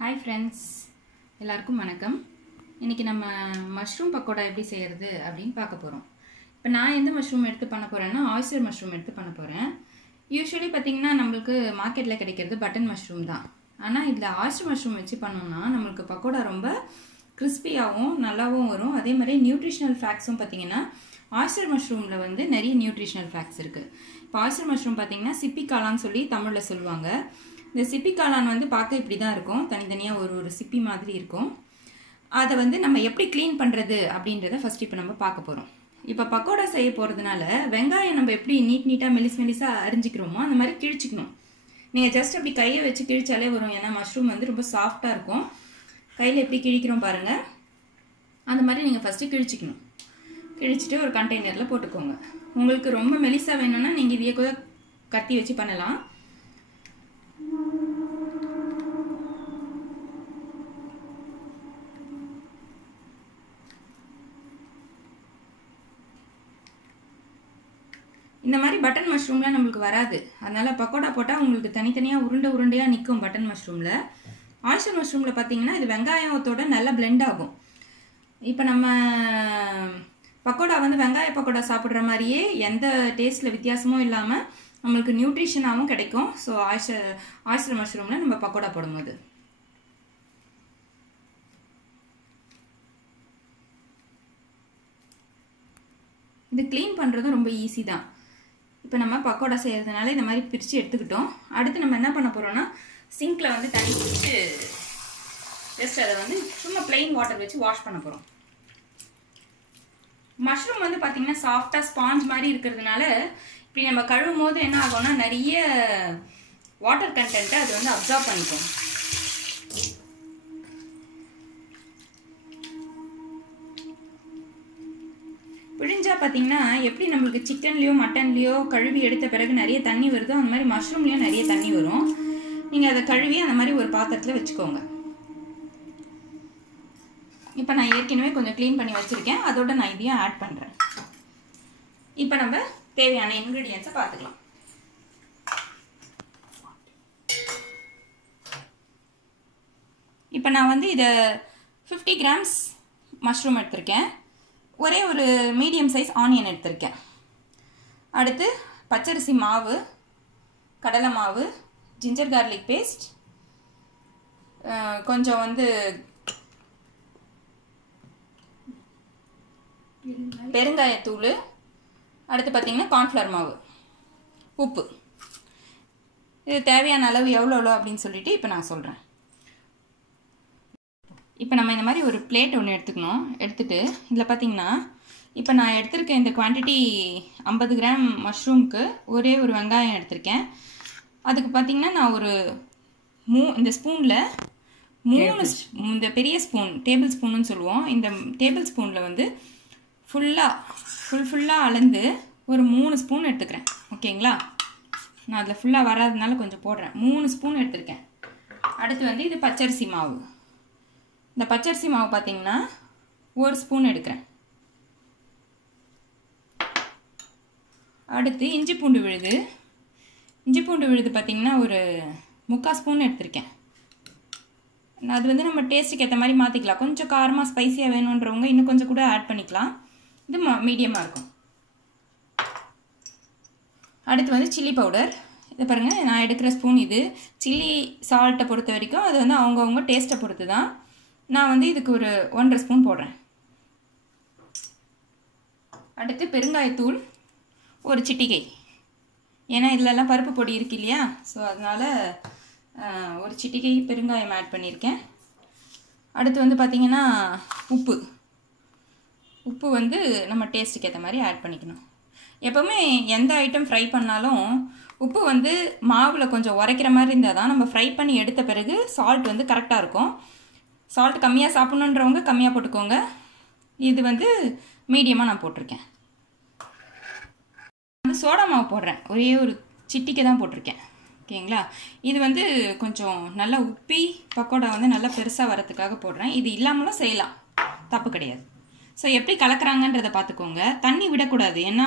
Hi friends எல்லாருக்கும் வணக்கம். இன்றைக்கி நம்ம மஷ்ரூம் பக்கோடா எப்படி செய்கிறது அப்படின்னு பார்க்க போகிறோம் இப்போ நான் எந்த மஷ்ரூம் எடுத்து பண்ண போகிறேன்னா ஆய்ஸ்டர் மஷ்ரூம் எடுத்து பண்ண போகிறேன் யூஸ்வலி பார்த்தீங்கன்னா நம்மளுக்கு மார்க்கெட்டில் கிடைக்கிறது பட்டன் மஷ்ரூம் தான். ஆனால் இதில் ஆய்ஸ்டர் மஷ்ரூம் வச்சு பண்ணோம்னா நம்மளுக்கு பக்கோடா ரொம்ப கிறிஸ்பியாகவும் நல்லாவும் வரும். அதே மாதிரி நியூட்ரிஷனல் ஃபேக்ஸும் பார்த்திங்கன்னா ஆய்ஸ்டர் மஷ்ரூமில் வந்து நிறைய நியூட்ரிஷனல் ஃபேக்ட்ஸ் இருக்குது இப்போ ஆய்ஸ்டர் மஷ்ரூம் பார்த்தீங்கன்னா சிப்பிக்காலான்னு சொல்லி தமிழில் சொல்லுவாங்க. இந்த சிப்பி காளான் வந்து பார்க்க இப்படி தான் இருக்கும். தனித்தனியாக ஒரு ஒரு சிப்பி மாதிரி இருக்கும். அதை வந்து நம்ம எப்படி க்ளீன் பண்ணுறது அப்படின்றத ஃபஸ்ட் இப்போ நம்ம பார்க்க போகிறோம் இப்போ பக்கோடா செய்ய போகிறதுனால வெங்காயம் நம்ம எப்படி நீட் நீட்டாக மெலிஸ் மெலிஸாக அரிஞ்சிக்கிறோமோ அந்த மாதிரி கிழிச்சிக்கணும். நீங்கள் ஜஸ்ட் அப்படி கையை வச்சு கிழிச்சாலே வரும். ஏன்னா மஷ்ரூம் வந்து ரொம்ப சாஃப்டாக இருக்கும். கையில் எப்படி கிழிக்கிறோம் பாருங்கள் அந்த மாதிரி நீங்கள் ஃபஸ்ட்டு கிழிச்சிக்கணும். கிழிச்சிட்டு ஒரு கண்டெய்னரில் போட்டுக்கோங்க. உங்களுக்கு ரொம்ப மெலிசாக வேணும்னா நீங்கள் இதையே கூட கத்தி வச்சு பண்ணலாம். மாதிரி மஷ்ரூம்லாம் நம்மளுக்கு வராது. அதனால் பக்கோடா போட்டால் உங்களுக்கு தனித்தனியாக உருண்டை உருண்டையாக நிற்கும் பட்டன் மஷ்ரூமில் ஆய்ஸ்டர் மஷ்ரூமில் பார்த்தீங்கன்னா இது வெங்காயத்தோட நல்லா பிளெண்ட் ஆகும். இப்போ நம்ம பக்கோடா வந்து வெங்காய பக்கோடா சாப்பிட்ற மாதிரியே எந்த டேஸ்ட்டில் வித்தியாசமும் இல்லாமல் நம்மளுக்கு நியூட்ரிஷனாகவும் கிடைக்கும். ஸோ ஆய்ஸ்டர் ஆய்ஸ்டர் மஷ்ரூமில் நம்ம பக்கோடா போடும்போது. இது க்ளீன் பண்ணுறதும் ரொம்ப ஈஸி தான். இப்போ நம்ம பக்கோடா செய்கிறதுனால இந்த மாதிரி பிரித்து எடுத்துக்கிட்டோம். அடுத்து நம்ம என்ன பண்ண போகிறோம்னா சிங்கில் வந்து தண்ணி குடிச்சு ஜஸ்ட் அதை வந்து சும்மா பிளெயின் வாட்டர் வச்சு வாஷ் பண்ண போகிறோம் மஷ்ரூம் வந்து பார்த்திங்கன்னா சாஃப்டாக ஸ்பாஞ்ச் மாதிரி இருக்கிறதுனால இப்படி நம்ம கழுவும் போது என்ன ஆகும்னா நிறைய வாட்டர் கண்டென்ட்டை அது வந்து அப்சர்வ் பண்ணிக்கும். பார்த்தீங்கன்னா எப்படி நம்மளுக்கு சிக்கன்லேயோ மட்டன்லேயோ கழுவி எடுத்த பிறகு நிறைய தண்ணி வருதோ அந்த மாதிரி மஷ்ரூம்லேயும் நிறைய தண்ணி வரும். நீங்கள் அதை கழுவி அந்த மாதிரி ஒரு பாத்திரத்தில் வச்சுக்கோங்க. இப்போ நான் ஏற்கனவே கொஞ்சம் க்ளீன் பண்ணி வச்சுருக்கேன். அதோட நான் இதையும் ஆட் பண்ணுறேன் இப்போ நம்ம தேவையான இன்க்ரீடியன்ஸை பார்த்துக்கலாம் இப்போ நான் வந்து இதை ஃபிஃப்டி கிராம்ஸ் மஷ்ரூம் எடுத்திருக்கேன். ஒரே ஒரு மீடியம் சைஸ் ஆனியன் எடுத்திருக்கேன். அடுத்து பச்சரிசி மாவு கடலை மாவு ஜிஞ்சர் கார்லிக் பேஸ்ட் கொஞ்சம் வந்து பெருங்காயத்தூள் அடுத்து பார்த்திங்கன்னா கார்ன்ஃப்ளவர் மாவு உப்பு. இது தேவையான அளவு எவ்வளோ எவ்வளோ அப்படின்னு சொல்லிட்டு இப்போ நான் சொல்கிறேன் இப்போ நம்ம இந்த மாதிரி ஒரு பிளேட் ஒன்று எடுத்துக்கணும். எடுத்துகிட்டு இதில் பார்த்தீங்கன்னா இப்போ நான் எடுத்திருக்க இந்த குவான்டிட்டி ஐம்பது கிராம் மஷ்ரூம்க்கு ஒரே ஒரு வெங்காயம் எடுத்திருக்கேன். அதுக்கு பார்த்தீங்கன்னா நான் ஒரு மூ இந்த ஸ்பூனில் மூணு இந்த பெரிய ஸ்பூன் டேபிள் ஸ்பூனுன்னு சொல்லுவோம். இந்த டேபிள் ஸ்பூனில் வந்து ஃபுல்லாக ஃபுல் ஃபுல்லாக அளந்து ஒரு மூணு ஸ்பூன் எடுத்துக்கிறேன். ஓகேங்களா? நான் அதில் ஃபுல்லாக வராதனால கொஞ்சம் போடுறேன். மூணு ஸ்பூன் எடுத்திருக்கேன். அடுத்து வந்து இது பச்சரிசி மாவு. இந்த பச்சரிசி மாவு பார்த்தீங்கன்னா ஒரு ஸ்பூன் எடுக்கிறேன். அடுத்து இஞ்சி பூண்டு விழுது. இஞ்சி பூண்டு விழுது பார்த்திங்கன்னா ஒரு முக்கால் ஸ்பூன் எடுத்திருக்கேன். அது வந்து நம்ம டேஸ்ட்டுக்கு ஏற்ற மாதிரி மாற்றிக்கலாம் கொஞ்சம் காரமாக ஸ்பைஸியாக வேணுன்றவங்க இன்னும் கொஞ்சம் கூட ஆட் பண்ணிக்கலாம். இது மீடியமாக இருக்கும். அடுத்து வந்து சில்லி பவுடர் இதை பாருங்கள் நான் எடுக்கிற ஸ்பூன் இது. சில்லி சால்ட்டை பொறுத்த வரைக்கும் அது வந்து அவங்கவுங்க டேஸ்ட்டை பொறுத்து தான் நான் வந்து இதுக்கு ஒரு ஒன்றரை ஸ்பூன் போடுறேன். அடுத்து பெருங்காயத்தூள் ஒரு சிட்டிகை. ஏன்னா இதிலெல்லாம் பருப்பு பொடி இருக்கு இல்லையா? ஸோ அதனால் ஒரு சிட்டிகை பெருங்காயம் ஆட் பண்ணியிருக்கேன் அடுத்து வந்து பார்த்திங்கன்னா உப்பு. உப்பு வந்து நம்ம டேஸ்ட்டுக்கு ஏற்ற மாதிரி ஆட் பண்ணிக்கணும். எப்போவுமே எந்த ஐட்டம் ஃப்ரை பண்ணாலும் உப்பு வந்து மாவில் கொஞ்சம் உரைக்கிற மாதிரி இருந்தால் தான் நம்ம ஃப்ரை பண்ணி எடுத்த பிறகு சால்ட் வந்து கரெக்டாக இருக்கும். சால்ட் கம்மியாக சாப்பிட்ணுன்றவங்க கம்மியாக போட்டுக்கோங்க. இது வந்து மீடியமாக நான் போட்டிருக்கேன். வந்து சோடா மாவு போடுறேன். ஒரே ஒரு சிட்டிக்கு தான் போட்டிருக்கேன். ஓகேங்களா? இது வந்து கொஞ்சம் நல்லா உப்பி பக்கோடா வந்து நல்லா பெருசாக வரத்துக்காக போடுறேன். இது இல்லாமலும் செய்யலாம். தப்பு கிடையாது. ஸோ எப்படி கலக்குறாங்கன்றதை பார்த்துக்கோங்க. தண்ணி விடக்கூடாது. ஏன்னா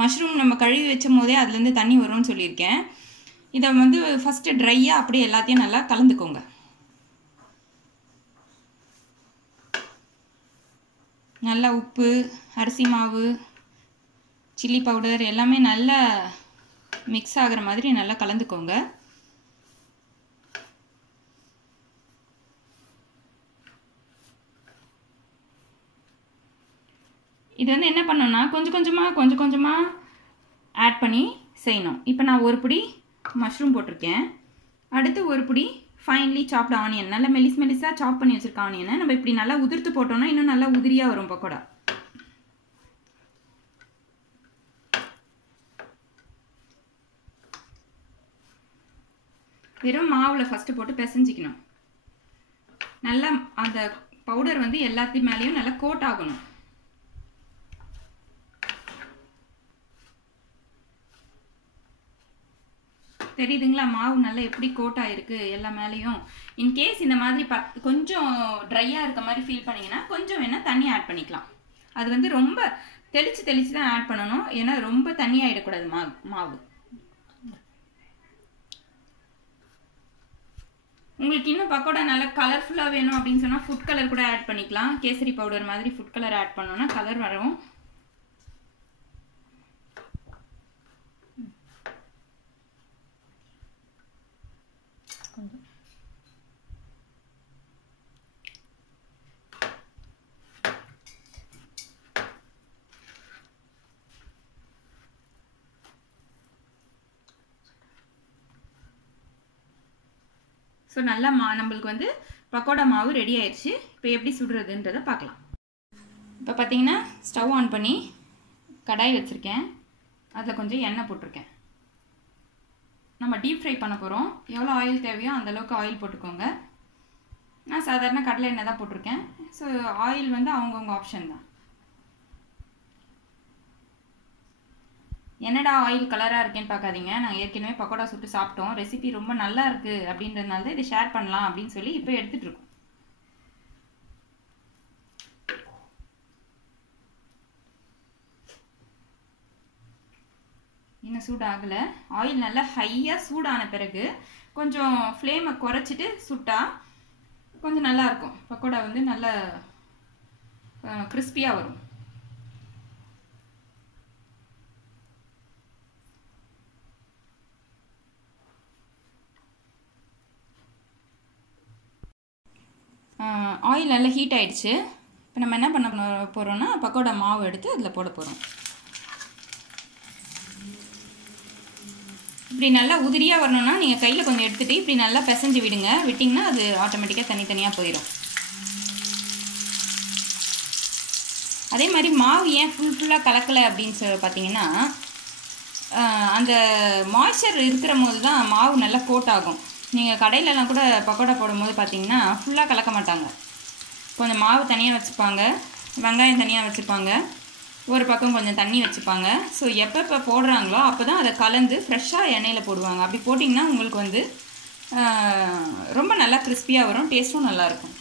மஷ்ரூம் நம்ம கழுவி வச்சும் போதே அதுலேருந்து தண்ணி வரும்னு சொல்லியிருக்கேன். இதை வந்து ஃபஸ்ட்டு ட்ரையாக அப்படியே எல்லாத்தையும் நல்லா கலந்துக்கோங்க. நல்லா உப்பு அரிசி மாவு சில்லி பவுடர் எல்லாமே நல்லா மிக்ஸ் ஆகிற மாதிரி நல்லா கலந்துக்கோங்க. இது வந்து என்ன பண்ணோன்னா கொஞ்சம் கொஞ்சமாக கொஞ்சம் கொஞ்சமாக ஆட் பண்ணி செய்யணும். இப்போ நான் ஒரு பிடி மஷ்ரூம் போட்டிருக்கேன். அடுத்து ஒரு பிடி ஃபைன்லி சாப்ட் ஆனியன் நல்லா மெலிஸ் மெலிஸாக சாப் பண்ணி வச்சுருக்க ஆனியனை நம்ம இப்படி நல்லா உதிர்த்து போட்டோம்னா இன்னும் நல்லா உதிரியாக வரும் பக்கோடா வெறும் மாவில் ஃபஸ்ட்டு போட்டு பிசைஞ்சிக்கணும். நல்லா அந்த பவுடர் வந்து எல்லாத்தையும் மேலேயும் நல்லா கோட் ஆகணும். தெரியுதுங்களா? மாவு நல்லா எப்படி கோட் ஆயிருக்கு எல்லா மேலேயும்? இன்கேஸ் இந்த மாதிரி பத் கொஞ்சம் ட்ரையாக இருக்க மாதிரி ஃபீல் பண்ணிங்கன்னா கொஞ்சம் வேணால் தண்ணி ஆட் பண்ணிக்கலாம். அது வந்து ரொம்ப தெளித்து தெளித்து தான் ஆட் பண்ணணும். ஏன்னா ரொம்ப தண்ணி ஆகிடக்கூடாது மா மாவு. உங்களுக்கு இன்னும் பக்கோடா நல்லா கலர்ஃபுல்லாக வேணும் அப்படின்னு சொன்னால் ஃபுட் கலர் கூட ஆட் பண்ணிக்கலாம். கேசரி பவுடர் மாதிரி ஃபுட் கலர் ஆட் பண்ணோன்னா கலர் வரும். ஸோ நல்லா மா நம்மளுக்கு வந்து பக்கோடா மாவு ரெடி ஆயிடுச்சு இப்போ எப்படி சுடுறதுன்றதை பார்க்கலாம். இப்போ பார்த்தீங்கன்னா ஸ்டவ் ஆன் பண்ணி கடாய் வச்சுருக்கேன். அதில் கொஞ்சம் எண்ணெய் போட்டிருக்கேன். நம்ம டீப் ஃப்ரை பண்ண போகிறோம் எவ்வளோ ஆயில் தேவையோ அந்தளவுக்கு ஆயில் போட்டுக்கோங்க. நான் சாதாரண கடலை எண்ணெய் தான் போட்டிருக்கேன். ஸோ ஆயில் வந்து அவங்கவுங்க ஆப்ஷன் தான். என்னடா ஆயில் கலராக இருக்கேன்னு பார்க்காதீங்க. நாங்கள் ஏற்கனவே பக்கோடா சுட்டு சாப்பிட்டோம். ரெசிபி ரொம்ப நல்லா இருக்குது அப்படின்றதுனால தான் இதை ஷேர் பண்ணலாம் அப்படின்னு சொல்லி இப்போ எடுத்துகிட்டு இருக்கோம். இன்னும் சூடாகலை. ஆயில் நல்லா ஹையாக சூடான பிறகு கொஞ்சம் ஃப்ளேமை குறைச்சிட்டு சுட்டா கொஞ்சம் நல்லாயிருக்கும் பக்கோடா வந்து நல்லா கிறிஸ்பியாக வரும். ஆயில் நல்லா ஹீட் ஆகிடுச்சு இப்போ நம்ம என்ன பண்ண போகிறோம்னா பக்கோடா மாவு எடுத்து அதில் போட போகிறோம் இப்படி நல்லா உதிரியாக வரணும்னா நீங்கள் கையில் கொஞ்சம் எடுத்துகிட்டு இப்படி நல்லா பிசைஞ்சு விடுங்க. விட்டிங்கன்னா அது ஆட்டோமேட்டிக்காக தனித்தனியாக போயிடும் அதே மாதிரி மாவு ஏன் ஃபுல் ஃபுல்லாக கலக்கலை அப்படின்னு சொல்லி பார்த்தீங்கன்னா அந்த மாய்ச்சர் இருக்கிற போது தான் மாவு நல்லா கோட் ஆகும். நீங்கள் கடையிலலாம் கூட பக்கோடா போடும்போது பார்த்தீங்கன்னா ஃபுல்லாக கலக்க மாட்டாங்க. கொஞ்சம் மாவு தனியாக வச்சுப்பாங்க வெங்காயம் தனியாக வச்சுப்பாங்க ஒரு பக்கம் கொஞ்சம் தண்ணி வச்சுப்பாங்க. ஸோ எப்பப்போ போடுறாங்களோ அப்போ தான் அதை கலந்து ஃப்ரெஷ்ஷாக எண்ணெயில் போடுவாங்க. அப்படி போட்டிங்கன்னா உங்களுக்கு வந்து ரொம்ப நல்லா கிறிஸ்பியாக வரும் டேஸ்ட்டும் நல்லாயிருக்கும்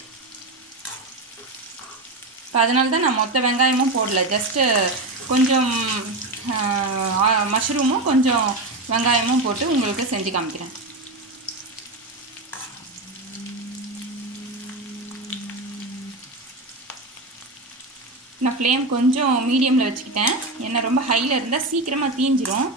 இப்போ அதனால தான் நான் மொத்த வெங்காயமும் போடல. ஜஸ்ட்டு கொஞ்சம் மஷ்ரூமும் கொஞ்சம் வெங்காயமும் போட்டு உங்களுக்கு செஞ்சு காமிக்கிறேன். நான் ஃப்ளேம் கொஞ்சம் மீடியமில் வச்சுக்கிட்டேன். ஏன்னா ரொம்ப ஹையில் இருந்தால் சீக்கிரமாக தீஞ்சிரும்.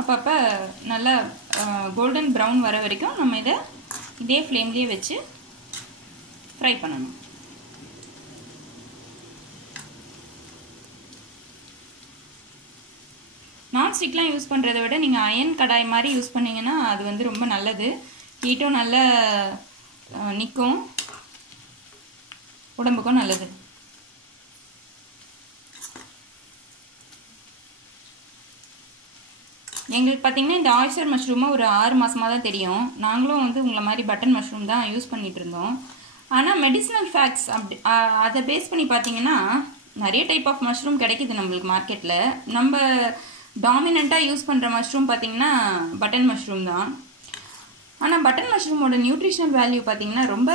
அப்பப்போ நல்லா கோல்டன் ப்ரௌன் வர வரைக்கும் நம்ம இதை இதே ஃப்ளேம்லேயே வச்சு ஃப்ரை பண்ணணும். நான்ஸ்டிக்லாம் யூஸ் பண்ணுறத விட நீங்கள் அயன் கடாய் மாதிரி யூஸ் பண்ணிங்கன்னா அது வந்து ரொம்ப நல்லது. ஹீட்டும் நல்ல நிற்கும் உடம்புக்கும் நல்லது. எங்களுக்கு பார்த்திங்கன்னா இந்த ஆய்ஸ்டர் மஷ்ரூமை ஒரு ஆறு மாதமாக தான் தெரியும். நாங்களும் வந்து உங்களை மாதிரி பட்டன் மஷ்ரூம் தான் யூஸ் பண்ணிகிட்டு இருந்தோம். ஆனால் மெடிசினல் ஃபேக்ட்ஸ் அப்படி அதை பேஸ் பண்ணி பார்த்தீங்கன்னா நிறைய டைப் ஆஃப் மஷ்ரூம் கிடைக்கிது நம்மளுக்கு மார்க்கெட்டில் நம்ம டாமினண்ட்டாக யூஸ் பண்ணுற மஷ்ரூம் பார்த்திங்கன்னா பட்டன் மஷ்ரூம் தான். ஆனால் பட்டன் மஷ்ரூமோட நியூட்ரிஷனல் வேல்யூ பார்த்திங்கன்னா ரொம்ப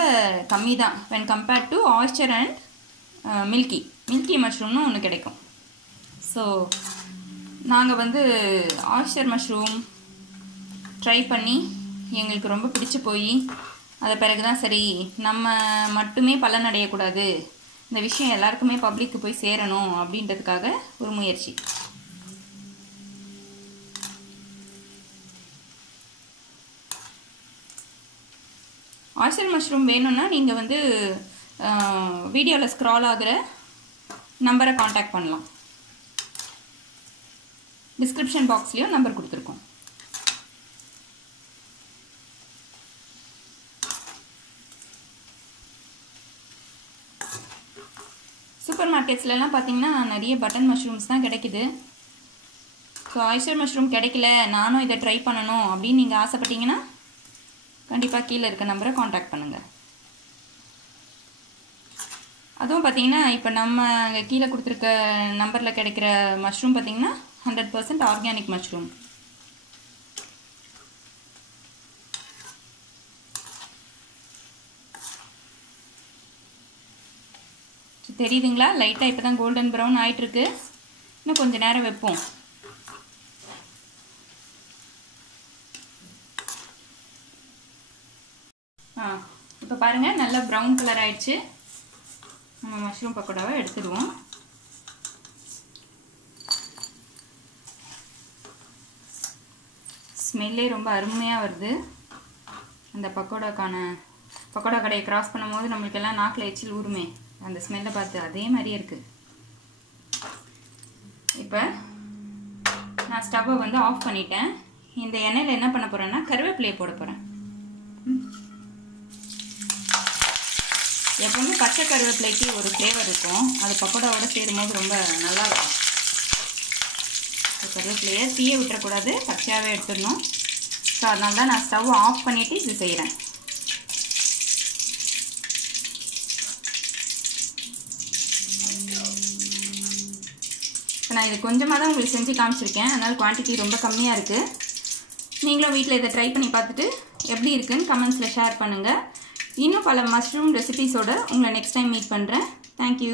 கம்மி தான். When compared to oyster and milky milky மஷ்ரூம்னு ஒன்று கிடைக்கும். ஸோ நாங்கள் வந்து ஆய்ச்சர் மஷ்ரூம் ட்ரை பண்ணி எங்களுக்கு ரொம்ப பிடிச்சி போய் அது பிறகு தான் சரி நம்ம மட்டுமே பலனடையக்கூடாது இந்த விஷயம் எல்லாருக்குமே பப்ளிக்கு போய் சேரணும் அப்படின்றதுக்காக ஒரு முயற்சி. ஆய்சர் மஷ்ரூம் வேணும்னா நீங்கள் வந்து வீடியோவில் ஸ்க்ரால் ஆகிற நம்பரை காண்டாக்ட் பண்ணலாம். டிஸ்கிரிப்ஷன் பாக்ஸ்லேயும் நம்பர் கொடுத்துருக்கோம். சூப்பர் மார்க்கெட்ஸ்லலாம் பார்த்தீங்கன்னா நிறைய பட்டன் மஷ்ரூம்ஸ் தான் கிடைக்குது. ஸோ ஐஷர் மஷ்ரூம் கிடைக்கல நானும் இதை ட்ரை பண்ணணும் அப்படின்னு நீங்கள் ஆசைப்பட்டீங்கன்னா கண்டிப்பாக கீழே இருக்க நம்பரை காண்டாக்ட் பண்ணுங்கள் அதுவும் பார்த்தீங்கன்னா இப்போ நம்ம அங்கே கீழே கொடுத்துருக்க நம்பரில் கிடைக்கிற மஷ்ரூம் பார்த்தீங்கன்னா ஹண்ட்ரட் பர்சன்ட் ஆர்கானிக் மஷ்ரூம் தெரியுதுங்களா? லைட்டாக இப்போ தான் கோல்டன் ப்ரௌன் ஆகிட்டுருக்கு இன்னும் கொஞ்சம் நேரம் வைப்போம். இப்போ பாருங்கள் நல்லா ப்ரௌன் கலர் ஆயிடுச்சு. நம்ம மஷ்ரூம் பக்கோடாவை எடுத்துடுவோம். ஸ்மெல்லே ரொம்ப அருமையாக வருது. அந்த பக்கோடாக்கான பக்கோடா கடையை கிராஸ் பண்ணும்போது நம்மளுக்கு எல்லாம் நாக்கில் எச்சில் ஊருமே அந்த ஸ்மெல்லை பார்த்து அதே மாதிரியே இருக்குது இப்போ நான் ஸ்டவ்வை வந்து ஆஃப் பண்ணிட்டேன். இந்த எண்ணெயில் என்ன பண்ண போகிறேன்னா கருவேப்பிலையை போட போகிறேன் எப்பவுமே பச்சை கருவேப்பிலைக்கு ஒரு ஃப்ளேவர் இருக்கும். அது பக்கோடாவோட சேரும்போது ரொம்ப நல்லா இருக்கும் கருவேப்பிலையை தீய விட்டுறக்கூடாது. பச்சையாகவே எடுத்துடணும். ஸோ அதனால தான் நான் ஸ்டவ் ஆஃப் பண்ணிவிட்டு இது செய்கிறேன் நான் இது கொஞ்சமாக தான் உங்களுக்கு செஞ்சு காமிச்சிருக்கேன். அதனால் குவான்டிட்டி ரொம்ப கம்மியாக இருக்குது நீங்களும் வீட்டில் இதை ட்ரை பண்ணி பார்த்துட்டு எப்படி இருக்குன்னு கமெண்ட்ஸில் ஷேர் பண்ணுங்கள் இன்னும் பல மஷ்ரூம் ரெசிபீஸோடு உங்களை நெக்ஸ்ட் டைம் மீட் பண்ணுறேன் தேங்க்யூ